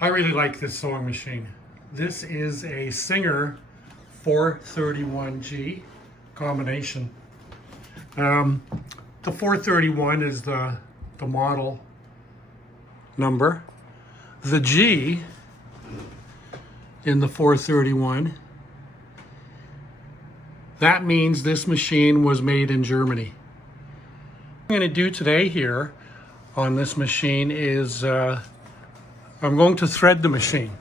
I really like this sewing machine. This is a Singer 431G combination. The 431 is the model number. The G in the 431, that means this machine was made in Germany. What I'm going to do today here on this machine is I'm going to thread the machine.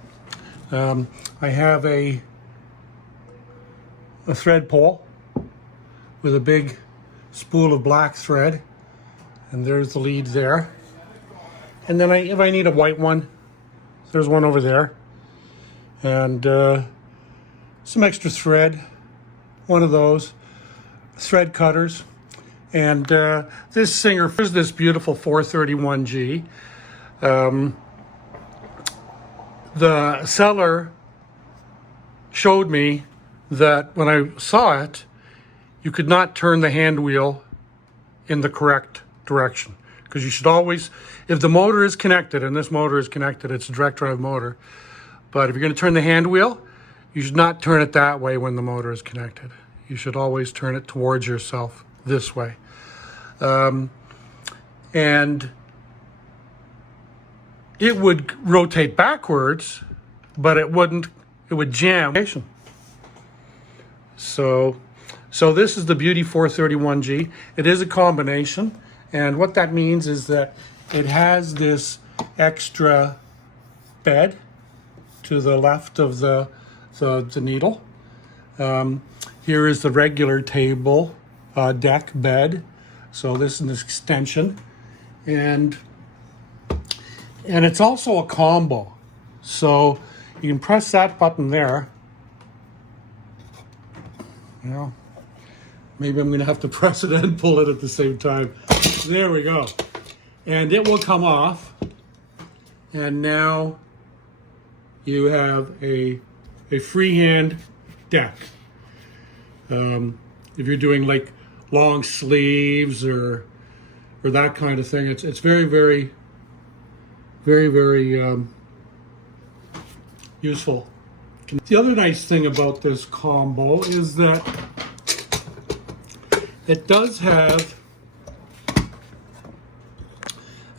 I have a thread pole with a big spool of black thread, and there's the lead there. And then if I need a white one, there's one over there. And some extra thread, one of those thread cutters. And this Singer is this beautiful 431G. The seller showed me that when I saw it, you could not turn the hand wheel in the correct direction. Because you should always, if the motor is connected, and this motor is connected, it's a direct drive motor, but if you're going to turn the hand wheel, you should not turn it that way when the motor is connected. You should always turn it towards yourself this way. And it would rotate backwards, but it wouldn't, it would jam. So this is the Beauty 431G. It is a combination, and what that means is that it has this extra bed to the left of the needle. Here is the regular table deck bed. So this is an extension, and it's also a combo. So you can press that button there. You know, maybe I'm going to have to press it and pull it at the same time. There we go. And it will come off. And now you have a freehand deck. If you're doing like long sleeves or that kind of thing, it's very, very, very, very useful. The other nice thing about this combo is that it does have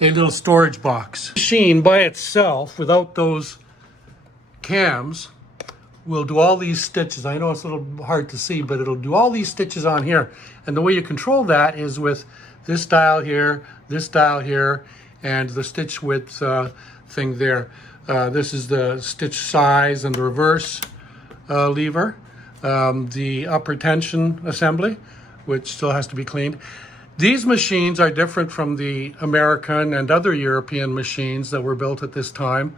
a little storage box. The machine by itself, without those cams, will do all these stitches. I know it's a little hard to see, but it'll do all these stitches on here. And the way you control that is with this dial here, and the stitch width thing there. This is the stitch size and the reverse lever. The upper tension assembly, which still has to be cleaned. These machines are different from the American and other European machines that were built at this time,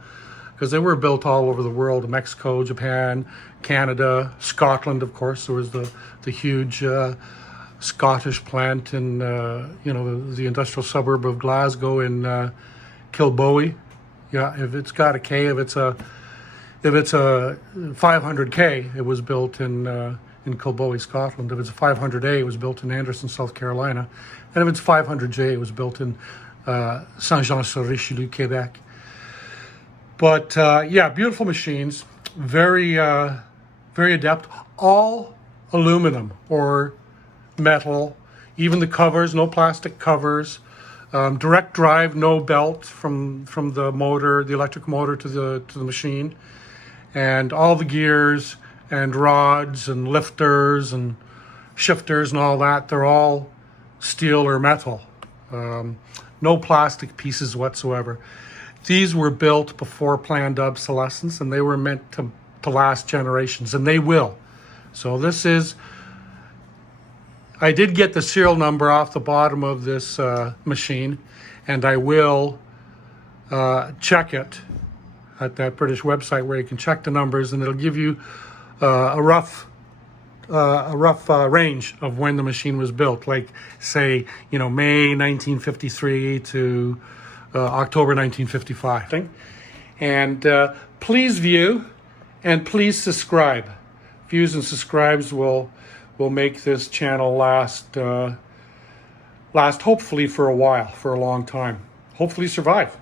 because they were built all over the world: Mexico, Japan, Canada, Scotland, of course. There was the huge Scottish plant in the industrial suburb of Glasgow in Kilbowie. Yeah, if it's got a K, if it's a 500K, it was built in Kilbowie, Scotland. If it's a 500A, it was built in Anderson, South Carolina. And if it's 500J, it was built in Saint-Jean-sur-Richelieu, Quebec. But yeah, beautiful machines, very, very adept. All aluminum or metal, even the covers, no plastic covers. Direct drive, no belt from the motor, the electric motor to the machine, and all the gears and rods and lifters and shifters and all that, they're all steel or metal. No plastic pieces whatsoever. These were built before planned obsolescence, and they were meant to last generations, and they will. So this is, I did get the serial number off the bottom of this machine, and I will check it at that British website where you can check the numbers, and it'll give you a rough range of when the machine was built, like say, May 1953 to October 1955. And please view and please subscribe. Views and subscribes will make this channel last hopefully for a while, for a long time. Hopefully survive.